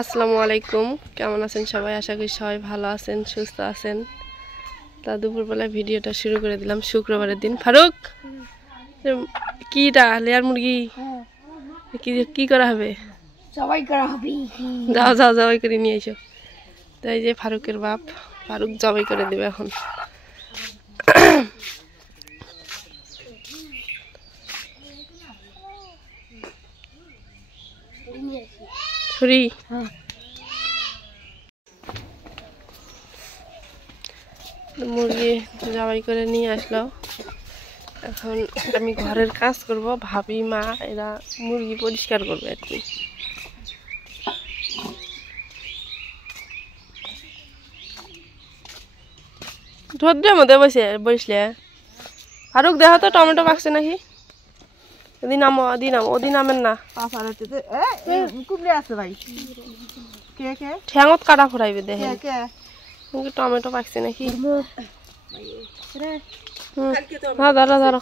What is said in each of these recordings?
আসসালামু আলাইকুম, কেমন আছেন সবাই? আশা করি সবাই ভালো আছেন, সুস্থ আছেন। তা দুপুরবেলায় ভিডিওটা শুরু করে দিলাম শুক্রবারের দিন। ফারুক, কিটা লেয়ার মুরগি কি করা হবে? জবাই করা হবে। যাও যাও জবাই করে নিয়ে এসো। তাই যে ফারুকের বাপ, ফারুক জবাই করে দেবে এখন। ছুরি মুরগি জবাই করে নিয়ে আসলো। এখন আমি ঘরের কাজ করব, ভাবি মা এরা মুরগি পরিষ্কার করবে আর কি। রোদ্রের মধ্যে বসলে ফারুক দেখো তো টমেটো পাকছে নাকি? ওদি নামেন না, ঠ্যাঙত কাটা ফুরাইবে দেখে টমেটো পাকছে নাকি। হ্যাঁ ধরো ধরো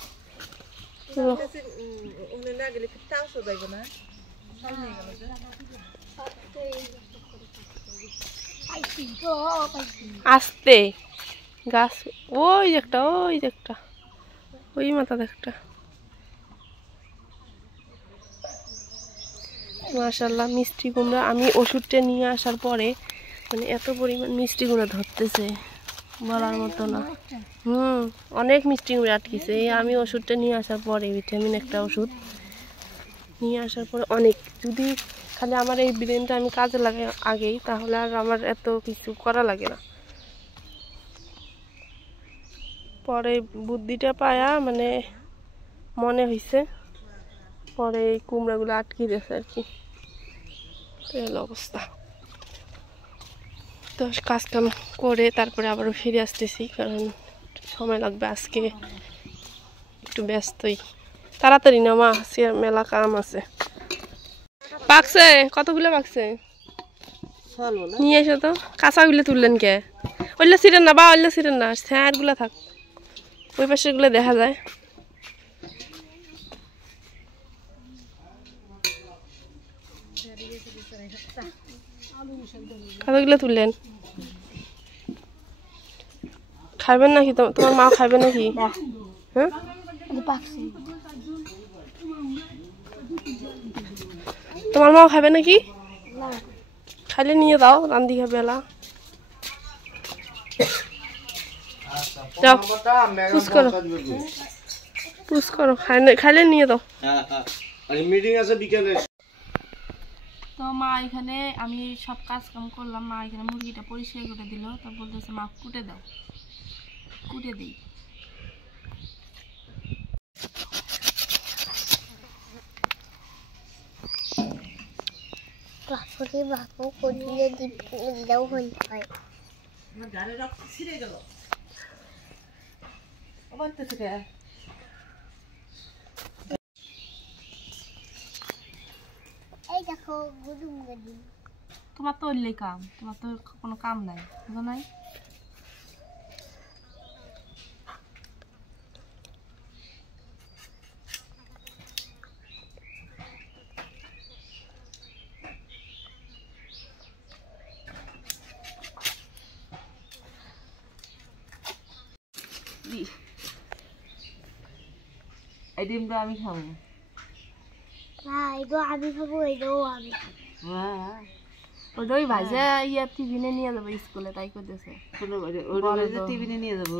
আস্তে গাছ, ওই একটা ওই মাথা একটা। মাশাআল্লাহ মিষ্টি কুমড়া আমি ওষুধটা নিয়ে আসার পরে মানে এত পরিমাণ মিষ্টি কুমড়া ধরতেছে বলার মতো না। অনেক মিষ্টি কুমড়া আটকেছে। আমি ওষুধটা নিয়ে আসার পরে ভিটামিন একটা ওষুধ নিয়ে আসার পরে অনেক, যদি খালি আমার এই ব্রেনটা আমি কাজে লাগাই আগেই তাহলে আর আমার এত কিছু করা লাগে না। পরে বুদ্ধিটা পায়া মানে মনে হয়েছে, পরে এই কুমড়াগুলো আটকে দিয়েছে আর কি। অবস্থা তো কাজ কাম করে তারপরে আবারও ফিরে আসতেছি, কারণ সময় লাগবে। আজকে একটু ব্যস্তই, তাড়াতাড়ি না মা, মেলা কাম আছে। পাকছে কতগুলো পাকছে, নিয়ে এসো তো। কাঁচাগুলো তুললেন কে? ওইগুলো ছিলেন না বা ওইগুলো ছিলেন না, স্যারগুলো থাক, ওই পাশের গুলো দেখা যায়। কতগুলো তুললেন? খাইবেন নাকি? তোমার মা খাইবে নাকি? হ্যাঁ তোমার মাও খাবে নাকি? খাইলে নিয়ে দাও, রান্দি খাবে এলা। যাও পুষ করো, খাইলে নিয়ে দাও। তো মা এখানে আমি সব কাজ কাম করলাম, মা এখানে মুরগিটা পরিষ্কার করে দিল। তো বলতেছে মা কুটে দাও, কুটে দিই। বাপু করিয়ে দিলেও হইতে হয়। এই দেখো তোমার তো ওইলেই কাম, তোমার তো কোনো কাম নাই, বুঝো নাই? এই ডিমটা আমি খাবো না, এটাও আমি খাবো, এটাও আমি খাবো। ওই ভাজা ইয়া টিফিনে নিয়ে যাবো স্কুলে, তাই করতেছে। টিফিনে নিয়ে যাবো,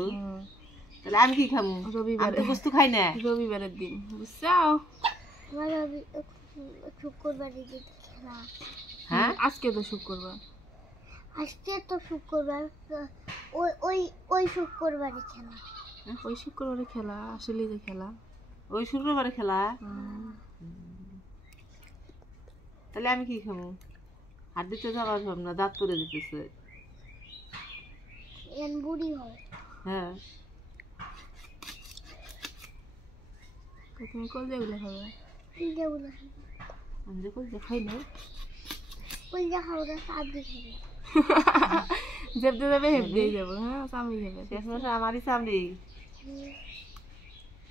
তাহলে আমি কি খাবো? রবিবার বস্তু খাই না, রবিবারের দিন বুঝছো? শুক্রবারের দিন খেলা। হ্যাঁ আজকে তো শুক্রবার, আজকে তো শুক্রবার, ওই ওই ওই শুক্রবারে খেলা, ওই শুক্রবারে খেলা, আসলে যে খেলা ওই শুক্রবারে খেলা। তাহলে আমি কি খাবো? হাত দিতে যাওয়ার ভাবনা, দাঁত পরে দিতেছে, বুড়ি হয়। হ্যাঁ তুমি কল যেগুলো খাবে, আমি যে কল যে খাই না, কল যে খাবো না সামনে খাবে, যেতে যাবে হেঁটে যাবো। হ্যাঁ সামনে খাবে, শেষ মাসে আমারই সামনে।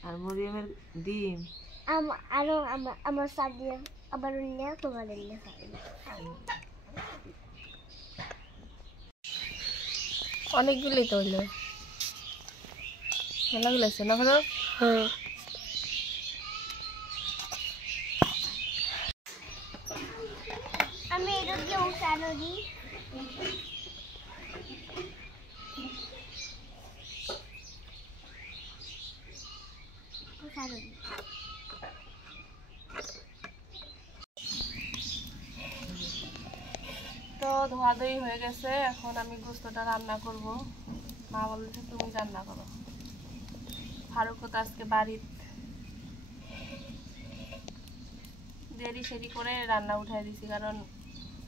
আর মরিয়মের ডিম আরো আমার সামনে, আবার তোমার অনেকগুলোই তো হইলো, মেলাগুলো আছে না ভালো। হ্যাঁ আমি এটা দিয়ে উঠানো দিই। উঠানো দিই। তো ধোয়াধুয়ি হয়ে গেছে, এখন আমি গোস্তটা রান্না করব। মা বলেছে তুমি রান্না করো। ফারুকও তো আজকে বাড়ির দেরি সেরি করে রান্না উঠাই দিছি, কারণ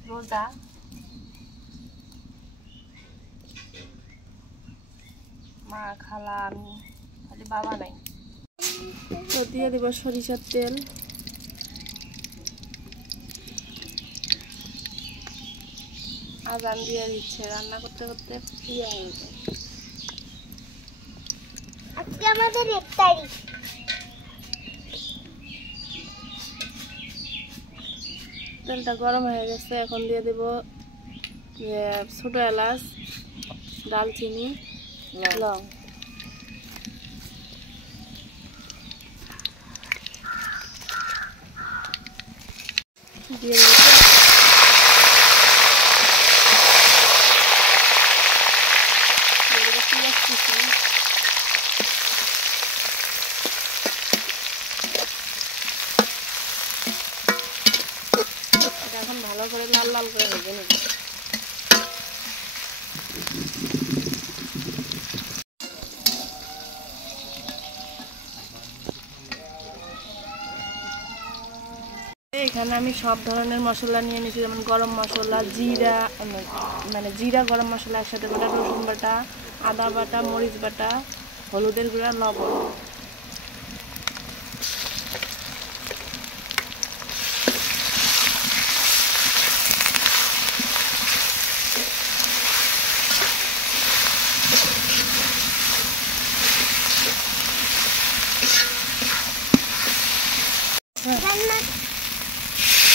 রোজা। মা, খালা, আমি, খালি বাবা নাই। তো দিয়ে দেব সরিষার তেল। আজান দিয়ে দিচ্ছে, রান্না করতে করতে প্রিয় হয়ে যায়। আজকে আমাদের 1 তারিখ। তেলটা গরম হয়ে গেছে, এখন দিয়ে দেব ছোট এলাচ, দালচিনি, লং। দিয়ে দেব পেঁয়াজ কুচি। এটা এখন ভালো করে লাল লাল করে ভেজে নেব। এখানে আমি সব ধরনের মশলা নিয়ে নিয়েছি, যেমন গরম মশলা, জিরা, মানে জিরা গরম মশলা একসাথে বাটা, রসুন বাটা, আদা বাটা, মরিচ বাটা, হলুদের গুঁড়া, লবণ।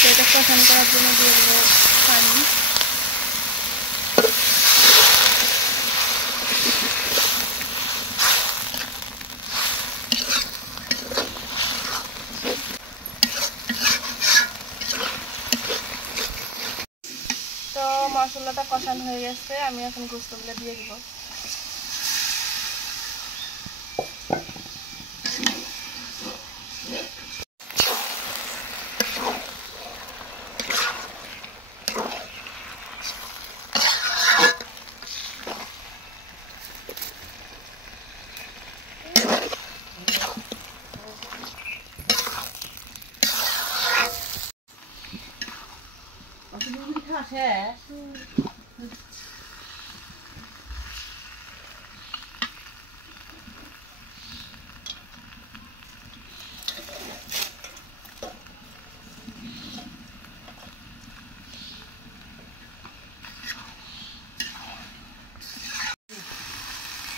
এটা কষান করার জন্য দিয়ে দেবো পানি। তো মশলাটা কষান হয়ে গেছে, আমি এখন গোস্তগুলো দিয়ে দিব।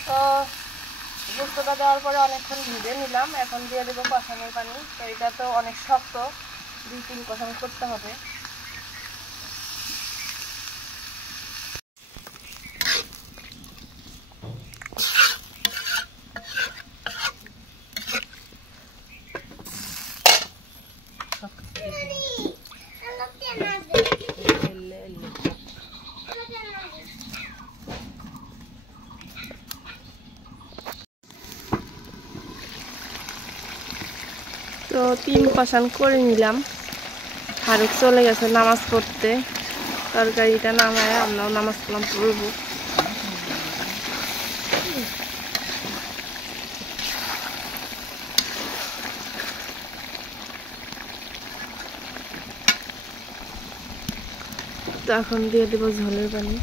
তো গোস্তটা দেওয়ার পরে অনেকক্ষণ ভেজে নিলাম, এখন দিয়ে দেবো কষানোর পানি। তো এটা তো অনেক শক্ত, 2-3 কষানো করতে হবে। তো 3 কষান করে নিলাম। ফারুক চলে গেছে নামাজ পড়তে, তরকারিটা নামায় আমরাও নামাজ কালাম পড়বো। তো এখন দিয়ে দেবো ঝোলের পানি।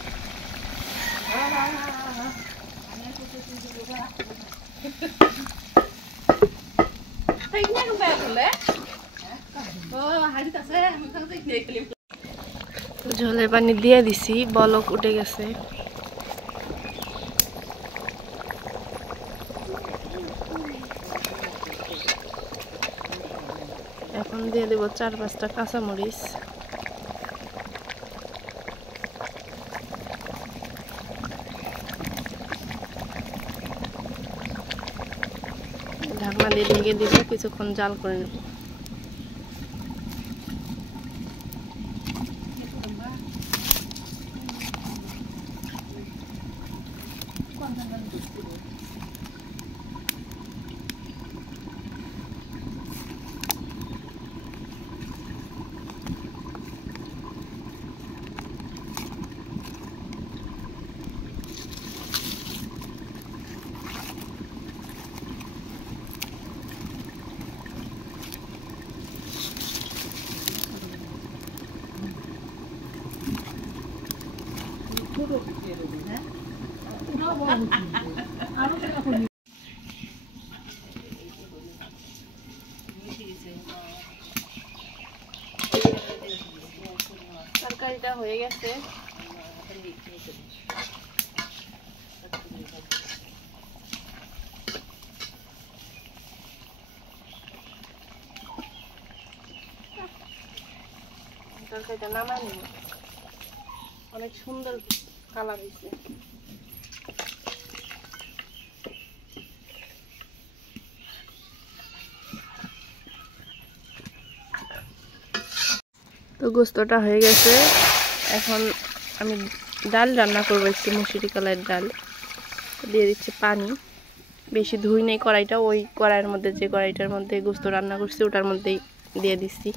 ঝোলের পানি দিয়ে দিছি, বলক উঠে গেছে। এখন দিয়ে দেবো 4-5টা কাঁচামরিচ। ভেঙে দিব, কিছুক্ষণ জাল করে নেব। তরকারিটা হয়ে গেছে। তরকারিটা নামাই নেব। অনেক সুন্দর কালার হয়েছে। তো গোস্তটা হয়ে গেছে। এখন আমি ডাল রান্না করবো, একটু মুসুরি কালার ডাল দিয়ে দিচ্ছি পানি। বেশি ধুই নেই কড়াইটা, ওই কড়াইয়ের মধ্যে যে কড়াইটার মধ্যে গোস্ত রান্না করছি ওটার মধ্যেই দিয়ে দিচ্ছি।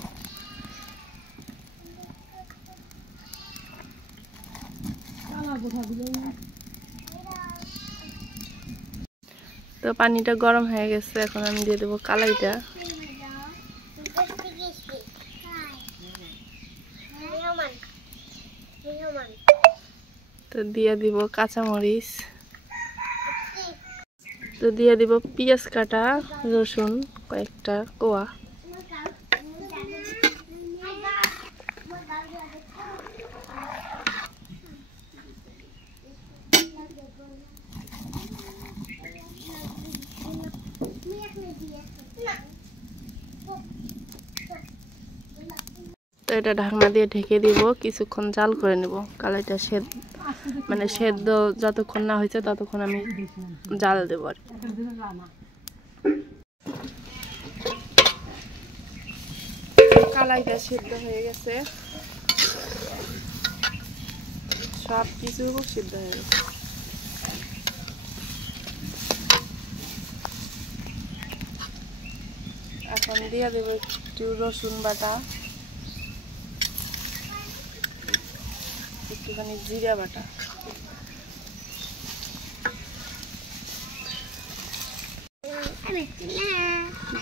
তো পানিটা গরম হয়ে গেছে, এখন আমি দিয়ে দেবো কালাইটা। তো দিয়ে দিব কাঁচামরিচ, তো দিয়ে দিব পেঁয়াজ কাটা, রসুন কয়েকটা কোয়া, তো এটা ঢাকনা দিয়ে ঢেকে দিব, কিছুক্ষণ জাল করে নেব। কালাইটা সেদ্ধ যতক্ষণ না হয়েছে ততক্ষণ আমি জাল দেব। আর কালাইটা সেদ্ধ হয়ে গেছে, সব কিছু সিদ্ধ হয়ে গেছে। এখন দিয়ে দেব একটু রসুন বাটা, একটুখানি জিরা বাটা,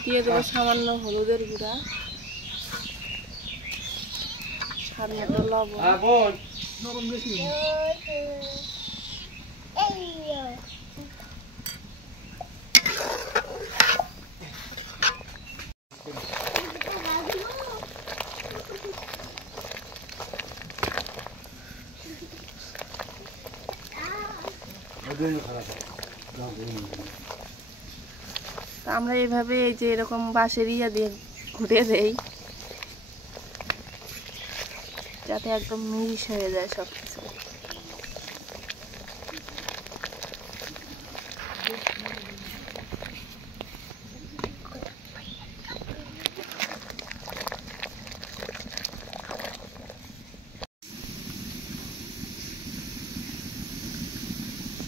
দিয়ে দেবো সামান্য হলুদের গুঁড়া, স্বাদ মতো লবণ, আমরা এইভাবে এই যে এরকম বাঁশের ইয়া দিয়ে ঘুরে দেই যাতে একদম মিশ হয়ে যায় সবকিছু।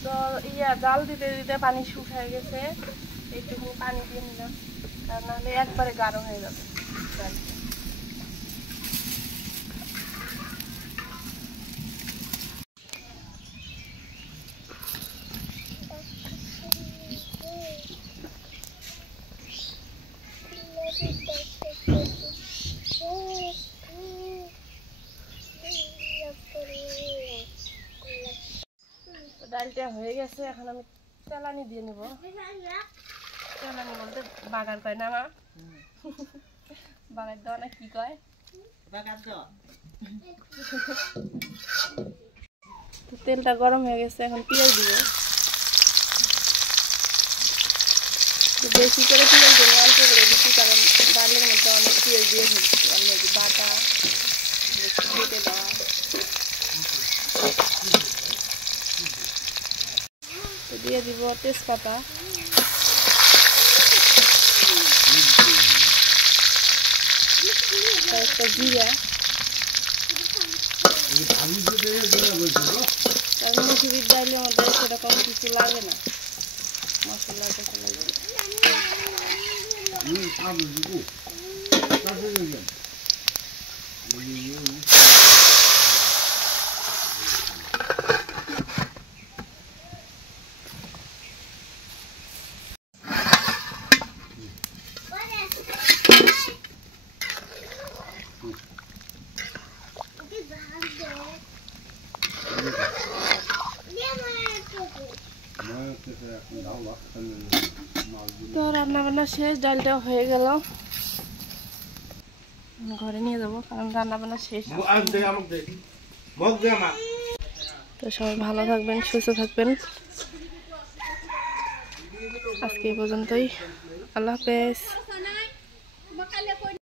তো জাল দিতে দিতে পানি শুকিয়ে গেছে, এইটুকু পানি দিয়ে নিলাম, আর নাহলে একবারে গাঢ় হয়ে যাবে। ডালটা হয়ে গেছে, এখন আমি তেলানি দিয়ে নেব। তেলানি বলতে বাগার কয় না মা? বাগার দেওয়া না কি কয়? তেলটা গরম হয়ে গেছে, এখন পেঁয়াজ দিব। বেশি করে পেঁয়াজ দেবো, অল্প করে দিচ্ছি, কারণ ডালের মধ্যে অনেক পেঁয়াজ দিয়ে ফেলছি অলরেডি বাটা কেটে দেওয়া। দিয়ে দিব তেজপাতা, কয়েকটা জিরা, কারণ মুসুরির ডালের মধ্যে সেরকম কিছু লাগে না, মশলা টশলা লাগে। তো রান্না বান্না শেষ, ডালটাও হয়ে গেল, ঘরে নিয়ে যাবো কারণ রান্না বান্না শেষ। তো সবাই ভালো থাকবেন, সুস্থ থাকবেন, আজকে এই পর্যন্তই, আল্লাহ হাফেজ।